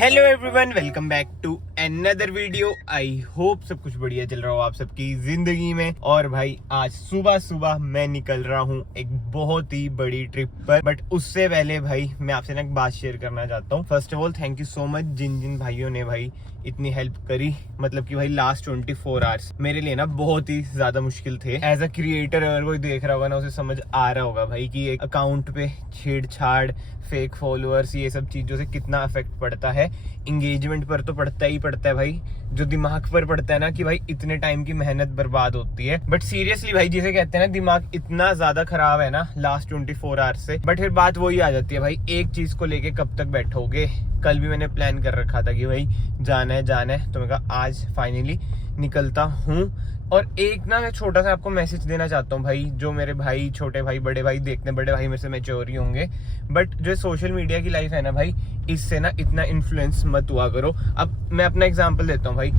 Hello everyone, welcome back to another video. I hope सब कुछ बढ़िया चल रहा हो आप सबकी जिंदगी में। और भाई आज सुबह सुबह मैं निकल रहा हूँ एक बहुत ही बड़ी ट्रिप पर। बट उससे पहले भाई मैं आपसे ना एक बात शेयर करना चाहता हूँ। First of all thank you so much जिन जिन भाइयों ने भाई इतनी हेल्प करी। मतलब कि भाई लास्ट 24 आवर्स मेरे लिए ना बहुत ही ज्यादा मुश्किल थे। एज अ क्रिएटर अगर कोई देख रहा होगा ना, उसे समझ आ रहा होगा भाई कि एक अकाउंट पे छेड़छाड़, फेक फॉलोअर्स, ये सब चीजों से कितना इफेक्ट पड़ता है। एंगेजमेंट पर तो पड़ता ही पड़ता है भाई, जो दिमाग पर पड़ता है ना कि भाई इतने टाइम की मेहनत बर्बाद होती है। बट सीरियसली भाई जिसे कहते हैं ना, दिमाग इतना ज्यादा खराब है ना लास्ट 24 आवर्स से। बट फिर बात वही आ जाती है भाई, एक चीज को लेके कब तक बैठोगे। कल भी मैंने प्लान कर रखा था कि भाई जाना है, तो मैं कहा आज फाइनली निकलता हूँ। और एक ना मैं छोटा सा आपको मैसेज देना चाहता हूँ भाई, जो मेरे भाई, छोटे भाई, बड़े भाई देखते हैं। बड़े भाई मेरे से मैच्योर ही होंगे, बट जो सोशल मीडिया की लाइफ है ना भाई, इससे ना इतना इन्फ्लुएंस मत हुआ करो। अब मैं अपना एग्जांपल देता हूँ भाई,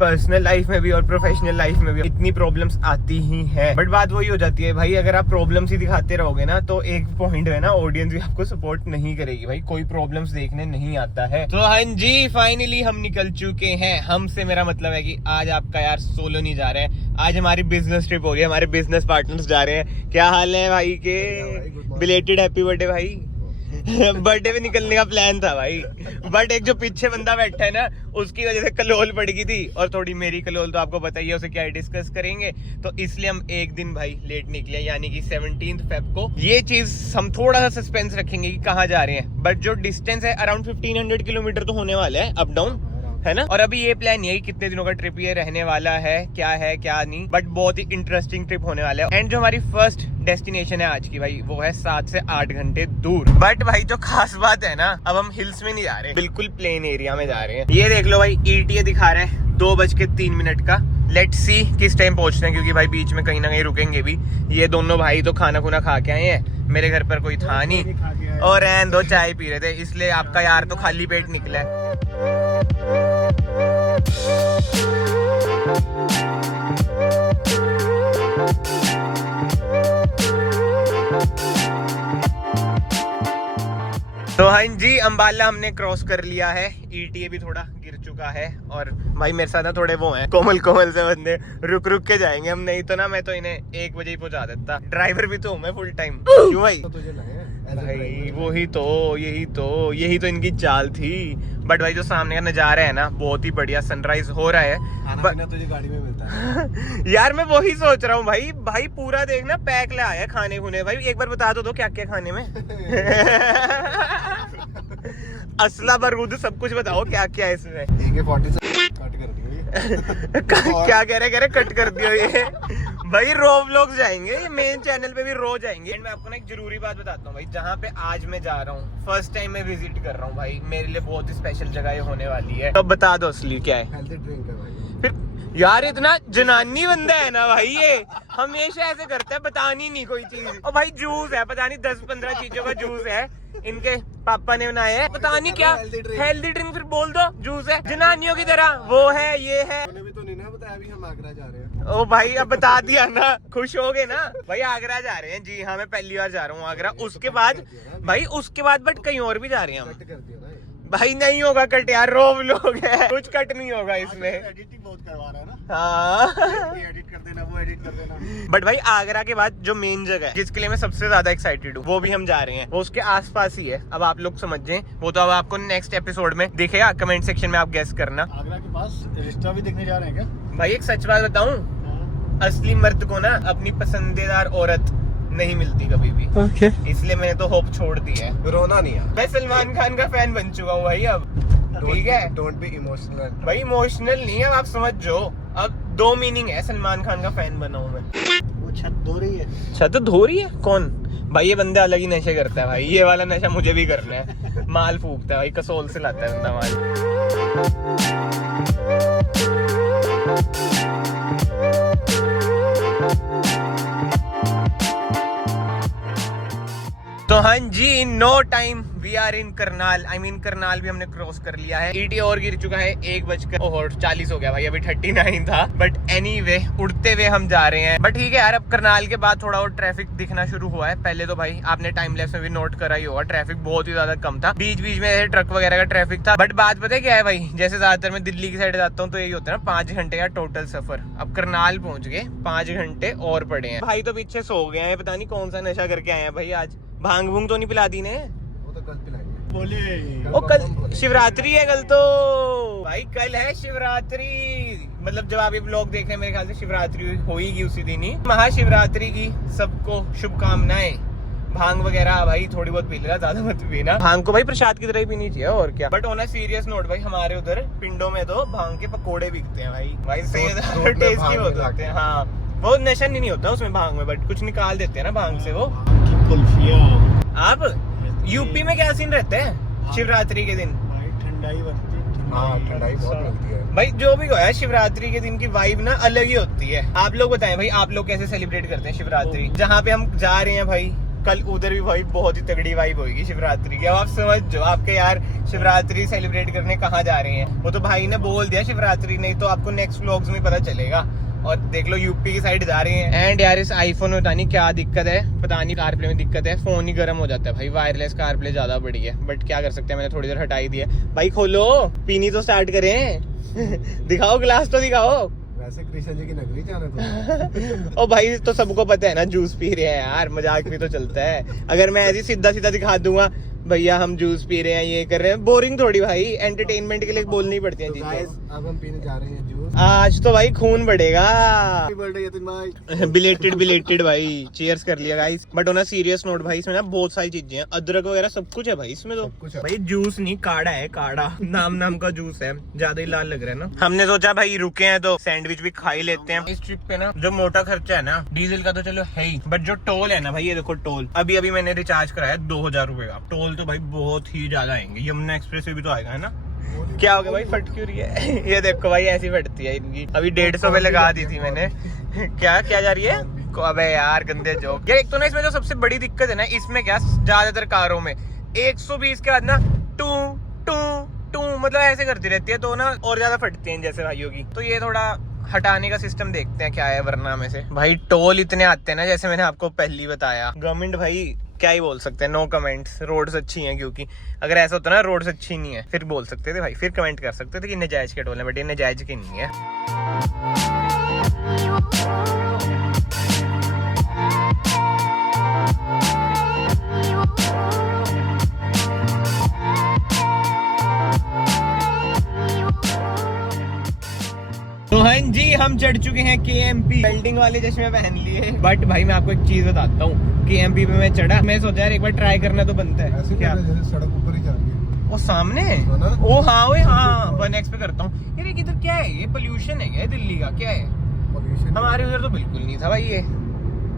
पर्सनल लाइफ में भी और प्रोफेशनल लाइफ में भी इतनी प्रॉब्लम्स आती ही है। बट बात वही हो जाती है भाई, अगर आप प्रॉब्लम्स ही दिखाते रहोगे ना, तो एक पॉइंट है ना, ऑडियंस भी आपको सपोर्ट नहीं करेगी भाई, कोई प्रॉब्लम्स देखने नहीं आता है। तो हाँ जी, फाइनली हम निकल चुके हैं। हमसे मेरा मतलब है कि आज आपका यार सोलो नहीं जा रहे हैं, आज हमारी बिजनेस ट्रिप हो रही है, हमारे बिजनेस पार्टनर्स जा रहे हैं। क्या हाल है भाई के? बिलेटेड हैप्पी बर्थडे भाई। बर्थडे पे निकलने का प्लान था भाई, बट एक जो पीछे बंदा बैठा है ना, उसकी वजह से कलोल पड़ गई थी। और थोड़ी मेरी कलोल तो आपको बताइए, उसे क्या डिस्कस करेंगे। तो इसलिए हम एक दिन भाई लेट निकले, यानी कि 17 फेब को। ये चीज हम थोड़ा सा सस्पेंस रखेंगे कि कहाँ जा रहे हैं। बट जो डिस्टेंस है अराउंड 1500 किलोमीटर तो होने वाला है अप डाउन, है ना। और अभी ये प्लान यही कितने दिनों का ट्रिप ये रहने वाला है क्या नहीं, बट बहुत ही इंटरेस्टिंग ट्रिप होने वाला है। एंड जो हमारी फर्स्ट डेस्टिनेशन है आज की भाई, वो है 7 से 8 घंटे दूर। बट भाई जो खास बात है ना, अब हम हिल्स में नहीं जा रहे, बिल्कुल प्लेन एरिया में जा रहे हैं। ये देख लो भाई, ETA दिखा रहे हैं 2:03 का। लेट्स सी किस टाइम पहुंचते हैं, क्योंकि भाई बीच में कहीं ना कहीं रुकेंगे भी। ये दोनों भाई तो खाना खुना खा के आए हैं, मेरे घर पर कोई था नहीं, और रहन दो चाय पी रहे थे, इसलिए आपका यार तो खाली पेट निकला है। तो हाँ जी, अंबाला हमने क्रॉस कर लिया है, ETA भी थोड़ा गिर चुका है। और भाई मेरे साथ ना थोड़े वो हैं कोमल कोमल से बंदे, रुक रुक के जाएंगे हम, नहीं तो ना मैं तो इन्हें 1 बजे ही पहुंचा देता। ड्राइवर भी तो हूँ मैं फुल टाइम। क्यों भाई? तो तुझे लगे भाई वही तो, यही तो इनकी चाल थी। बट भाई जो सामने का नजारा है ना, बहुत ही बढ़िया सनराइज हो रहा है। तुझे गाड़ी में मिलता है। यार मैं वही सोच रहा हूँ भाई पूरा देखना पैक ले आया खाने खुने। भाई एक बार बता दो क्या क्या खाने में। असला बारूद सब कुछ बताओ क्या क्या है इसमें। AK-47 कट कर दियो। क्या कह रहे कट कर दियो ये। भाई रो व्लॉग्स जाएंगे, ये मेन चैनल पे भी रो जाएंगे। एंड मैं आपको ना एक जरूरी बात बताता हूँ भाई, जहाँ पे आज मैं जा रहा हूँ, फर्स्ट टाइम मैं विजिट कर रहा हूँ भाई, मेरे लिए बहुत ही स्पेशल जगह ये होने वाली है। तो बता दो असली क्या है। हेल्दी ड्रिंक है भाई। फिर यार इतना जनानी बंदा है ना भाई, ये हमेशा ऐसे करता है, बतानी नहीं कोई चीज। और भाई जूस है, पता नहीं 10-15 चीजों का जूस है, इनके पापा ने बनाया है, पता नहीं क्या हेल्दी ड्रिंक। फिर बोल दो जूस है, जनानियों की तरह वो है ये है। भी तो नहीं ना बताया, अभी हम आगरा जा रहे हैं। ओ भाई अब बता दिया ना, खुश हो गए ना भाई। आगरा जा रहे हैं जी हाँ, मैं पहली बार जा रहा हूँ आगरा। उसके बाद भाई बट कहीं और भी जा रहे हैं हम। भाई नहीं होगा कट यार, रोब लोग है, कुछ कट नहीं होगा इसमें। एडिटिंग बहुत करवा रहा है ना। हाँ ये एडिट कर देना, वो एडिट कर देना। बट भाई आगरा के बाद जो मेन जगह है, जिसके लिए मैं सबसे ज्यादा एक्साइटेड हूँ, वो भी हम जा रहे हैं। वो उसके आसपास ही है। अब आप लोग समझ जाएं, वो तो अब आपको नेक्स्ट एपिसोड में दिखेगा। कमेंट सेक्शन में आप गेस करना। आगरा के पास रिश्ता भी देखने जा रहे हैं क्या? भाई एक सच बात बताऊं, असली मर्द को ना अपनी पसंदीदार औरत नहीं मिलती कभी भी। इसलिए मैंने तो होप छोड़ दी है। रोना नहीं है। मैं सलमान खान का फैन बन चुका हूँ भाई अब, ठीक है। डोंट बी इमोशनल भाई, इमोशनल नहीं है, आप समझ जो। अब 2 मीनिंग है सलमान खान का फैन बना हूँ मैं। वो छत धो रही है। छत धो रही है कौन? भाई ये बंदा अलग ही नशे करता है भाई, ये वाला नशा मुझे भी करना है। माल फूकता है भाई, कसोल से लाता है बंदा माल। तो हाँ जी, no time we are in Karnal, I mean Karnal भी हमने क्रॉस कर लिया है। ईटी और गिर चुका है 1:40 हो गया भाई, अभी 39 था। बट एनीवे उड़ते हुए हम जा रहे हैं। बट ठीक है यार, अब करनाल के बाद थोड़ा और ट्रैफिक दिखना शुरू हुआ है। पहले तो भाई आपने टाइम लैप्स में भी नोट करा ही होगा, ट्रैफिक बहुत ही ज्यादा कम था, बीच बीच में ट्रक वगैरह का ट्रैफिक था। बट बात पता है क्या है भाई, जैसे ज्यादातर मैं दिल्ली की साइड जाता हूँ तो यही होता है ना, 5 घंटे का टोटल सफर। अब करनाल पहुंच गए, 5 घंटे और पड़े हैं। भाई तो पीछे सो गए हैं, पता नहीं कौन सा नशा करके आए हैं भाई आज। भांग भूंग तो नहीं पिला दी ने? वो तो कल पिलाएंगे बोले। ओ कल शिवरात्रि है, कल तो भाई कल है शिवरात्रि। मतलब जब आप ये ब्लॉग देख रहे हैं मेरे ख्याल से शिवरात्रि होगी उसी दिन ही। महाशिवरात्रि की सबको शुभकामनाएं। भांग वगैरह भाई थोड़ी बहुत पी लेना, ज्यादा मत पीना। भांग को भाई प्रसाद की तरह ही पीनी चाहिए और क्या। But on a serious note भाई, हमारे उधर पिंडों में तो भांग के पकोड़े बिकते हैं भाई टेस्टी होते हैं। हाँ वो नशा नहीं होता उसमें भांग में, बट कुछ निकाल देते हैं ना भांग से वो। आप यूपी में क्या सीन रहते हैं शिवरात्रि के दिन? ठंडाई बहुत लगती है भाई। जो भी है शिवरात्रि के दिन की वाइब ना अलग ही होती है। आप लोग बताएं भाई, आप लोग कैसे सेलिब्रेट करते हैं शिवरात्रि? जहाँ पे हम जा रहे हैं भाई कल, उधर भी भाई बहुत ही तगड़ी वाइब होगी शिवरात्रि की। अब आप समझ जो आपके यार शिवरात्रि सेलिब्रेट करने कहाँ जा रहे हैं। वो तो भाई ने बोल दिया शिवरात्रि, नहीं तो आपको नेक्स्ट व्लॉग्स में पता चलेगा। और देख लो यूपी की साइड जा रहे हैं। एंड यार इस आईफोन में पता नहीं क्या दिक्कत है, पता नहीं कारप्ले में दिक्कत है, फोन ही गर्म हो जाता है भाई। वायरलेस कारप्ले ज्यादा बड़ी है, बट क्या कर सकते हैं, मैंने थोड़ी देर हटाई दी है। भाई खोलो, पीनी तो स्टार्ट करें दिखाओ ग्लास तो दिखाओ। वैसे कृष्ण जी की नगरी जाना तो ओ भाई तो सबको पता है ना जूस पी रहे हैं यार, मजाक भी तो चलता है। अगर मैं ऐसे सीधा सीधा दिखा दूंगा भैया हम जूस पी रहे हैं, ये कर रहे हैं, बोरिंग थोड़ी भाई। एंटरटेनमेंट के लिए बोलनी पड़ती है चीजें। अब हम पीने जा रहे हैं जूस। आज तो भाई खून बढ़ेगा। बर्थडे यतिन भाई, बिलेटेड भाई, चीयर्स कर लिया guys. But on a serious note भाई, इसमें ना बहुत सारी चीजें हैं, अदरक वगैरह सब कुछ है भाई इसमें तो। भाई जूस नहीं काढ़ा है, काढ़ा नाम का जूस है, ज्यादा ही लाल लग रहा है ना। हमने सोचा भाई रुके हैं तो सैंडविच भी खा ही लेते हैं। इस ट्रिप पे ना जो मोटा खर्चा है ना, डीजल का तो चलो है ही, बट जो टोल है ना भाई, ये देखो टोल अभी मैंने रिचार्ज कराया 2000 रुपए का। टोल तो भाई बहुत ही ज्यादा आएंगे। यमुना एक्सप्रेस वे भी तो आएगा है ना। क्या हो गया भाई, फट क्यों रही है? ये देखो भाई ऐसी फटती है इनकी। अभी 150 पे लगा दी थी मैंने। क्या जा रही है? अबे यार गंदे जोक। यार एक तो ना इसमें जो सबसे बड़ी दिक्कत है ना, इसमें क्या ज्यादातर कारों में 120 के बाद ना टू मतलब ऐसे करती रहती है, तो ना और ज्यादा फटती है जैसे भाइयों की। तो ये थोड़ा हटाने का सिस्टम देखते हैं क्या है वरना में से। भाई टोल इतने आते हैं ना, जैसे मैंने आपको पहले बताया। गवर्नमेंट भाई क्या ही बोल सकते हैं, नो कमेंट्स। रोड्स अच्छी हैं, क्योंकि अगर ऐसा होता ना रोड्स अच्छी नहीं है फिर बोल सकते थे भाई, फिर कमेंट कर सकते थे कि नजायज के टोल है, बट ये नजायज के नहीं है। तो हाँ जी, हम चढ़ चुके हैं KMP। बिल्डिंग वाले चश्मे पहन लिए। बट भाई मैं आपको एक चीज बताता हूँ, KMP पे मैं चढ़ा, मैं सोचा यार एक बार ट्राई करना तो बनता है। क्या सड़क ऊपर ही जा रही है वो सामने? ओ हाँ वो हाँ 1x पे करता हूँ। यार ये किधर क्या है, ये पोल्यूशन है क्या दिल्ली का? क्या है? हमारे उधर तो बिल्कुल नहीं था भाई ये।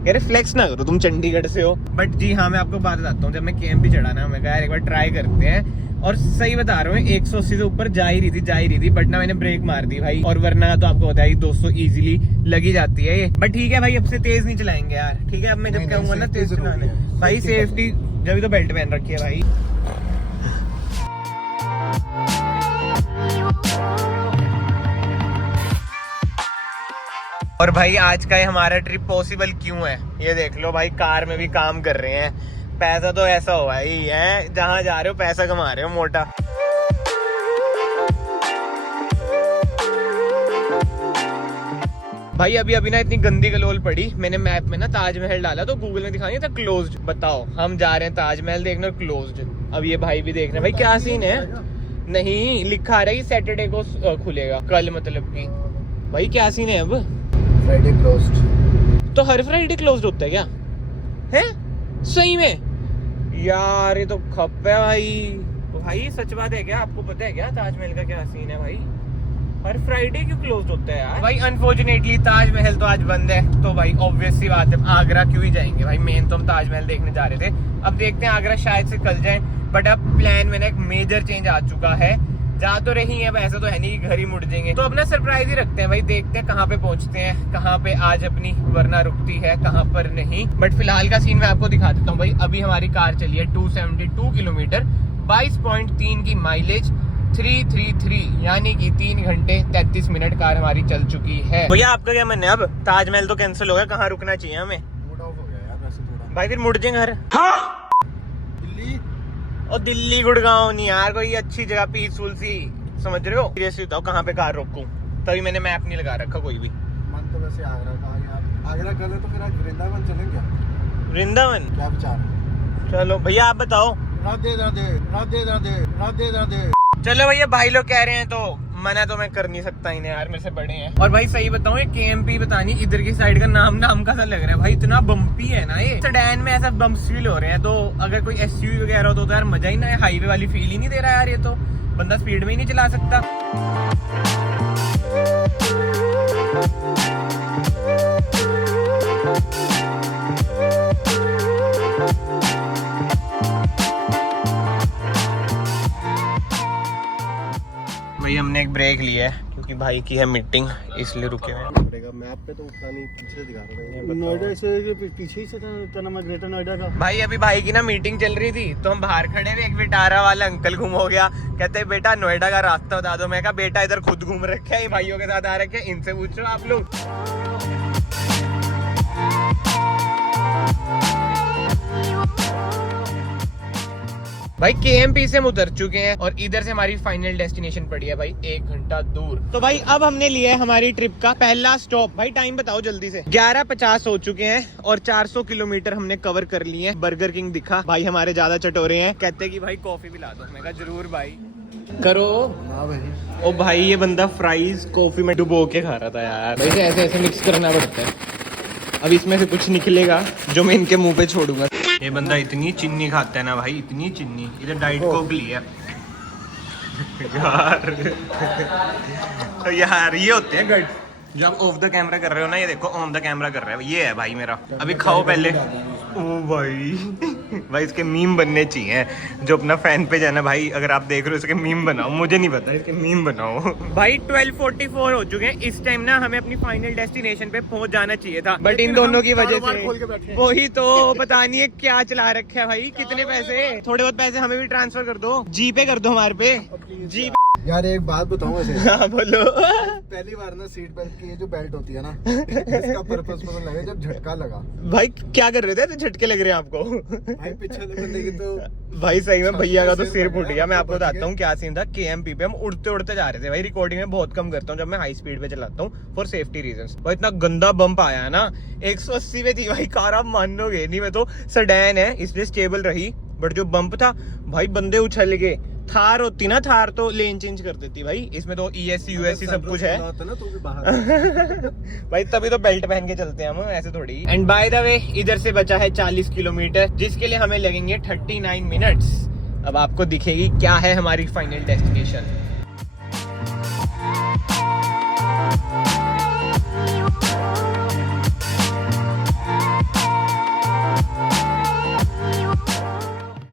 यार फ्लेक्स ना करो, तुम चंडीगढ़ से हो। बट जी हाँ मैं आपको बात बताता हूँ, जब मैं KMP चढ़ा ना, मैं कहा यार एक बार ट्राई करते हैं। और सही बता रहा हूँ 180 से ऊपर जा ही रही थी, बट ना मैंने ब्रेक मार दी भाई। और वरना तो आपको बताया 200 इजीली लगी जाती है ये। बट ठीक है भाई, अब से तेज नहीं चलाएंगे यार, ठीक है? अब मैं जब कहूंगा ना तेज चलाने भाई, सेफ्टी जब तो बेल्ट पहन रखी है भाई। और भाई आज का हमारा ट्रिप पॉसिबल क्यों है ये देख लो भाई, कार में भी काम कर रहे हैं। पैसा तो ऐसा हो भाई है, जहां जा रहे हो पैसा कमा रहे हो मोटा। भाई अभी ना इतनी गंदी गलोल पड़ी, मैंने मैप में ना ताजमहल डाला तो गूगल में दिखाई था क्लोज्ड। बताओ हम जा रहे हैं ताजमहल देखने, क्लोज्ड। अब ये भाई भी देख रहे हैं भाई क्या सीन है। नहीं लिखा आ रहा है सैटरडे को खुलेगा, कल मतलब की। भाई क्या सीन है अब? Friday closed. तो हर फ्राइडे क्लोज्ड होता है क्या? है सही में? यार ये तो खप है भाई। तो भाई सच बात है क्या? आपको पता है क्या ताजमहल का क्या सीन है भाई? हर फ्राइडे क्यों क्लोज होता है यार? भाई अनफॉर्चुनेटली ताजमहल तो आज बंद है, तो भाई ऑब्वियस सी बात है आगरा क्यों ही जाएंगे भाई। मेन तो हम ताजमहल देखने जा रहे थे, अब देखते हैं आगरा शायद से कल जाए। बट अब प्लान में ना एक मेजर चेंज आ चुका है। जा तो रही है, ऐसा तो है नहीं कि घर ही मुड़ जाएंगे, तो अपना सरप्राइज ही रखते हैं भाई। देखते हैं कहाँ पे पहुंचते हैं, कहाँ पे आज अपनी वरना रुकती है, कहाँ पर नहीं। बट फिलहाल का सीन मैं आपको दिखा देता हूँ भाई। अभी हमारी कार चली है 272 किलोमीटर, 22.3 की माइलेज, 333 यानी कि 3 घंटे 33 मिनट कार हमारी चल चुकी है। भैया आपका क्या मन है अब? ताजमहल तो कैंसिल हो गया, कहाँ रुकना चाहिए हमें? मूड ऑफ हो गया यार वैसे थोड़ा। भाई फिर मुड़ जाए घर। दिल्ली और दिल्ली गुड़गांव नहीं यार, कोई अच्छी जगह पीसफुल सी, समझ रहे हो? सीरियसली बताओ कहाँ पे कार रोकूं? तभी मैंने मैप नहीं लगा रखा कोई भी। मन तो वैसे आगरा का यार, आगरा कर ले तो फिर आज वृंदावन चलेंगे। वृंदावन क्या विचार है? चलो भैया आप बताओ। राधे राधे राधे राधे राधे राधे। चलो भैया, भाई लोग कह रहे हैं तो मना तो मैं कर नहीं सकता इन्हें यार, मेरे से बड़े हैं। और भाई सही बताऊं, ये KMP पता नहीं इधर की साइड का नाम का सा लग रहा है भाई, इतना बम्पी है ना ये। सेडान में ऐसा बम्प्स फील हो रहे हैं, तो अगर कोई SUV वगैरह हो तो यार मजा ही ना है। हाईवे वाली फील ही नहीं दे रहा यार, ये तो बंदा स्पीड में ही नहीं चला सकता। भाई हमने एक ब्रेक लिया है क्योंकि भाई की है मीटिंग, इसलिए रुके हुए हैं। मैप पे तो उतना नहीं, पीछे दिखा रहा है। नोएडा से पीछे ही से था ना, ग्रेटर नोएडा का। भाई अभी भाई की ना मीटिंग चल रही थी, तो हम बाहर खड़े हुए, एक विटारा वाला अंकल घूम हो गया, कहते बेटा नोएडा का रास्ता बता दो। मैं कहा बेटा इधर खुद घूम रखे हैं, भाइयों के साथ आ रखे हैं, इनसे पूछो आप लोग। भाई KMP से हम उतर चुके हैं और इधर से हमारी फाइनल डेस्टिनेशन पड़ी है भाई 1 घंटा दूर। तो भाई अब हमने लिया है हमारी ट्रिप का पहला स्टॉप। भाई टाइम बताओ जल्दी से। 11:50 हो चुके हैं और 400 किलोमीटर हमने कवर कर लिए हैं। बर्गर किंग दिखा, भाई हमारे ज्यादा चटोरे हैं, कहते कि भाई कॉफी पिला दो। मैं कहा जरूर भाई करो। हाँ भाई। ओ भाई ये बंदा फ्राइज कॉफी में डुबो के खा रहा था यार। वैसे ऐसे ऐसे मिक्स करना पड़ता है। अब इसमें से कुछ निकलेगा जो मैं इनके मुंह पे छोड़ूंगा। ये बंदा इतनी चीनी खाता है ना भाई, इतनी चीनी। इधर डाइट कोक लिया यार। तो यार ये होते हैं गट जो आप ऑफ द कैमरा कर रहे हो ना, ये देखो ऑन द कैमरा कर रहे हो। ये है भाई मेरा। अभी खाओ पहले। ओ भाई भाई इसके मीम बनने चाहिए, जो अपना फैन पेज है ना भाई, अगर आप देख रहे हो इसके मीम बनाओ। मुझे नहीं पता, इसके मीम बनाओ। भाई 12:44 हो चुके हैं। इस टाइम ना हमें अपनी फाइनल डेस्टिनेशन पे पहुंच जाना चाहिए था, बट इन दोनों की वजह से वही तो पता नहीं है क्या चला रखे है भाई। कितने पैसे? थोड़े बहुत पैसे हमें भी ट्रांसफर कर दो, जीपे कर दो हमारे पे। जी यार एक बात बताऊं वैसे। हाँ बोलो। पहली बार ना सीट बेल्ट की ये जो बेल्ट होती है ना, इसका पर्पस पता लगा जब झटका लगा। भाई क्या कर रहे थे तो झटके लग रहे हैं आपको? भाई पीछे वाले बंदे की तो भाई सही में भैया का तो सिर फूट गया। मैं आपको बताता हूँ क्या सीन था। KMP पे हम उड़ते उड़ते जा रहे थे भाई। रिकॉर्डिंग में बहुत कम करता हूँ जब मैं हाई स्पीड पे चलाता हूँ फॉर सेफ्टी रीजंस। भाई इतना गंदा बम्प आया ना, 180 में थी भाई कार, आप मानोगे नहीं। मैं तो सेडान है इसलिए स्टेबल रही, बट जो बम्प था भाई बंदे उछल गए। थार होती ना, थार तो लेन चेंज कर देती भाई। इसमें तो ESC USC सब कुछ है ना, तो भी बाहर। भाई तभी तो बेल्ट पहन के चलते हैं हम, ऐसे थोड़ी। एंड बाय द वे इधर से बचा है 40 किलोमीटर, जिसके लिए हमें लगेंगे 39 मिनट्स। अब आपको दिखेगी क्या है हमारी फाइनल डेस्टिनेशन।